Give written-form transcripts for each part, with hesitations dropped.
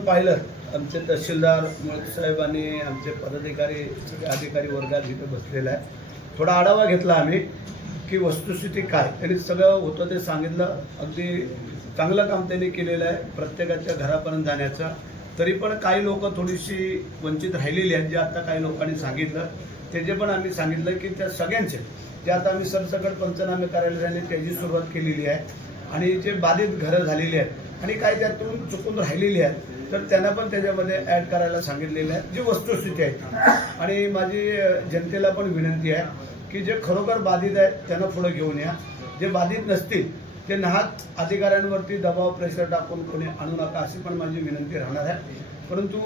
पाहिलं आमचे तहसीलदार मुळक साहेब आणि आमचे पदाधिकारी सगळे अधिकारी वर्गात इथे बसलेला आहे. थोडा आढावा घेतला आम्ही की वस्तुस्थिती काय. त्यांनी सगळं होतं ते सांगितलं. अगदी चांगलं काम त्यांनी केलेलं आहे प्रत्येकाच्या घरापर्यंत जाण्याचं. तरी पण काही लोक थोडीशी वंचित राहिलेली आहेत, जे आता काही लोकांनी सांगितलं त्याचे पण आम्ही सांगितलं की त्या सगळ्यांचे जे आता आम्ही सरसकट पंचनामे करायला झाले त्याची सुरुवात केलेली आहे. आणि जे बाधित घरं झालेली आहेत आणि काही त्यातून चुकून राहिलेली आहेत तर त्यांना पण त्याच्यामध्ये ॲड करायला सांगितलेलं आहे, जी वस्तुस्थिती आहे. आणि माझी जनतेला पण विनंती आहे की जे खरोखर बाधित आहेत त्यांना पुढे घेऊन या. जे बाधित नसतील ते नाहक अधिकाऱ्यांवरती दबाव प्रेशर टाकून कोणी आणू नका अशी पण माझी विनंती राहणार आहे. परंतु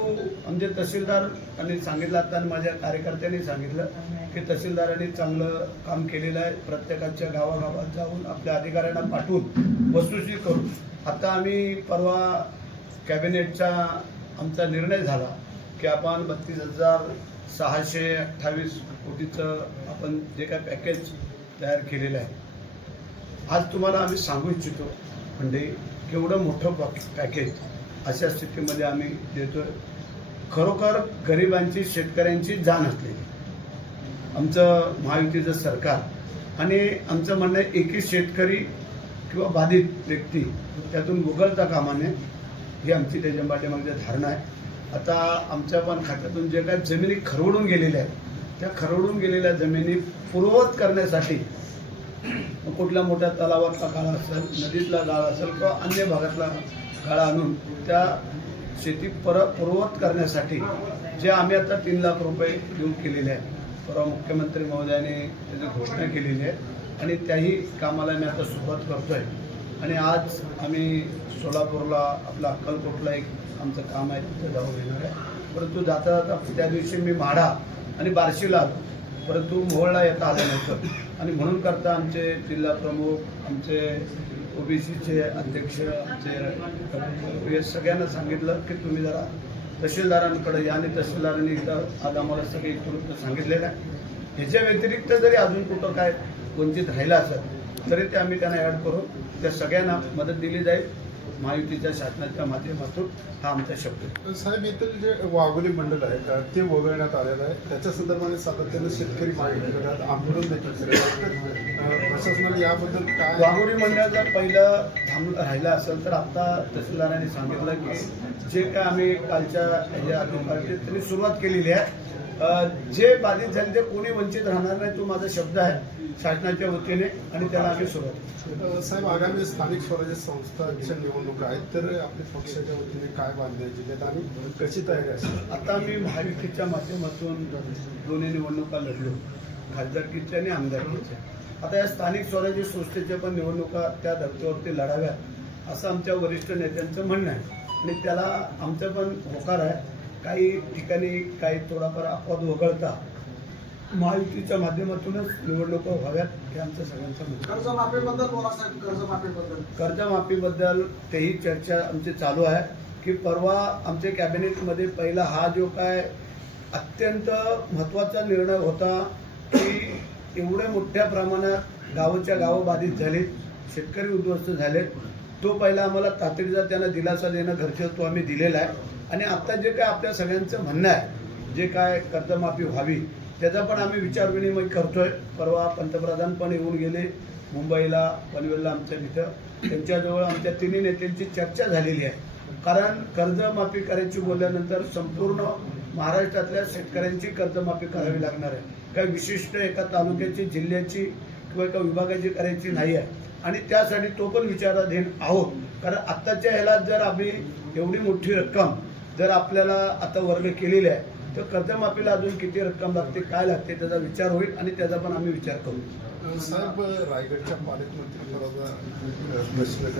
आमचे तहसीलदारांनी सांगितलं आता आणि माझ्या कार्यकर्त्यांनी सांगितलं की तहसीलदारांनी चांगलं काम केलेलं आहे. प्रत्येकाच्या गावागावात जाऊन आपल्या अधिकाऱ्यांना पाठवून वस्तुस्थिती करू. आता आम्ही परवा कॅबिनेटचा आमचा निर्णय झाला की आपण 32,628 कोटीचं आपण जे काय पॅकेज तयार केलेलं आहे आज तुम्हाला आम्ही सांगू इच्छितो. म्हणजे केवढं मोठं पॅकेज अशा स्थितीमध्ये आम्ही देतोय. खरोखर गरिबांची शेतकऱ्यांची जाण असलेली आमचं महायुतीचं सरकार. आणि आमचं म्हणणं आहे एकी शेतकरी किंवा बाधित व्यक्ती त्यातून वगळता कामा नये ही आमची त्याच्या पाठीमागची धारणा आहे. आता आमच्या पण खात्यातून जे काही जमिनी खरवडून गेलेल्या आहेत त्या खरवडून गेलेल्या जमिनी पूर्ववत करण्यासाठी कुठल्या मोठ्या तलावातला गाळा असेल, नदीतला गाळा असेल किंवा अन्य भागातला गाळा आणून त्या शेती पूर्ववत करण्यासाठी जे आम्ही आता 3 लाख रुपये देऊ केलेले आहेत. परवा मुख्यमंत्री महोदयाने त्याची घोषणा केलेली आहे आणि त्याही कामाला मी आता सुरुवात करतो आहे. आणि आज आम्ही सोलापूरला आपला अक्कलकोटला एक आमचं काम आहे तिथे जाऊन येणार आहे. परंतु जाता जाता त्या दिवशी मी म्हाडा आणि बार्शीला आलो, परंतु मोहोळला येता आलं नव्हतं. आणि म्हणून करता आमचे जिल्हा प्रमुख, आमचे ओबीसीचे अध्यक्ष, आमचे सगळ्यांना सांगितलं की तुम्ही जरा तहसीलदारांकडे या. आणि तहसीलदारांनी इथं आज आम्हाला सगळे इतरत्र सांगितलेलं आहे. ह्याच्या व्यतिरिक्त जरी अजून कुठं काय वंचित राहिलं असेल तरी ते आम्ही त्यांना ॲड करू. त्या सगळ्यांना मदत दिली जाईल महायुतीच्या शासनाच्या माध्यमातून. हा आमचा शब्द आहे. साहेब, इथलं जे वाघोली मंडळ आहे ते वगळण्यात आलेलं आहे. त्याच्या संदर्भाने सातत्यानं शेतकरी मागणी करतात, आंदोलन देखील प्रशासनाने याबद्दल काय. वाघोली मंडळाचा पहिलं राहिलं असेल तर आता तहसीलदारांनी सांगितलं की जे काय आम्ही कालच्या ह्याच्या अधिकारी त्यांनी सुरुवात केलेली आहे. जे बाधित झाले ते कोणी वंचित राहणार नाही, तो माझा शब्द आहे शासनाच्या वतीने. आणि त्याला आम्ही सुरुवात. साहेब, आगामी स्थानिक स्वराज्य संस्थांच्या निवडणुका आहेत तर आपल्या पक्षाच्या वतीने काय बांधले जिल्ह्यात आणि कशी तयारी असेल. आता आम्ही महायुतीच्या माध्यमातून दोन्ही निवडणुका लढलो, खासदारकीच्या आणि आमदारकीच्या. आता या स्थानिक स्वराज्य संस्थेच्या पण निवडणुका त्या धर्तीवरती लढाव्यात असं आमच्या वरिष्ठ नेत्यांचं म्हणणं आहे. आणि त्याला आमचं पण होकार आहे. काही ठिकाणी काही थोडाफार अपवाद वगळता महायुतीच्या माध्यमातूनच निवडणुका व्हाव्यात हे आमचं सगळ्यांचं म्हणणं. कर्जमाफीबद्दल तेही चर्चा आमची चालू आहे की परवा आमच्या कॅबिनेटमध्ये पहिला हा जो काय अत्यंत महत्त्वाचा निर्णय होता की एवढ्या मोठ्या प्रमाणात गावाच्या गावं बाधित झालीत, शेतकरी उद्ध्वस्त झालेत, तो पहिला आम्हाला तातडीचा त्यांना दिलासा देणं गरजेचं तो आम्ही दिलेला आहे. आणि आता जे काय आपल्या सगळ्यांचं म्हणणं आहे जे काय कर्जमाफी व्हावी त्याचा पण आम्ही विचारविनिमय करतोय. परवा पंतप्रधान पण येऊन गेले मुंबईला, पनवेलला आमच्या तिथं. त्यांच्याजवळ आमच्या तिन्ही नेत्यांची चर्चा झालेली आहे. कारण कर्जमाफी करायची बोलल्यानंतर संपूर्ण महाराष्ट्रातल्या शेतकऱ्यांची कर्जमाफी करावी लागणार आहे. काही विशिष्ट एका तालुक्याची, जिल्ह्याची किंवा एका विभागाची करायची नाही आहे. आणि त्यासाठी तो पण विचाराधीन आहोत. कारण आत्ताच्या ह्याला जर आम्ही एवढी मोठी रक्कम जर आपल्याला आता वर्ग केलेली आहे तर कर्जमाफीला अजून किती रक्कम लागते, काय लागते त्याचा विचार होईल आणि त्याचा पण आम्ही विचार करू. साहेब, रायगडच्या पालकमंत्री बरोबर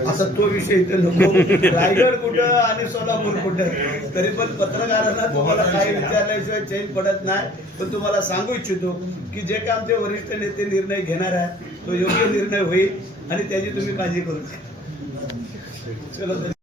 आता तो विषय इथे नको. रायगड कुठं आणि सोलापूर कुठं, तरी पण पत्रकारांना तुम्हाला काही विचारल्याशिवाय चैन पडत नाही. पण तुम्हाला सांगू इच्छितो की जे काय आमचे वरिष्ठ नेते निर्णय घेणार आहे तो योग्य निर्णय होईल आणि त्याची तुम्ही काळजी करू नका. चला.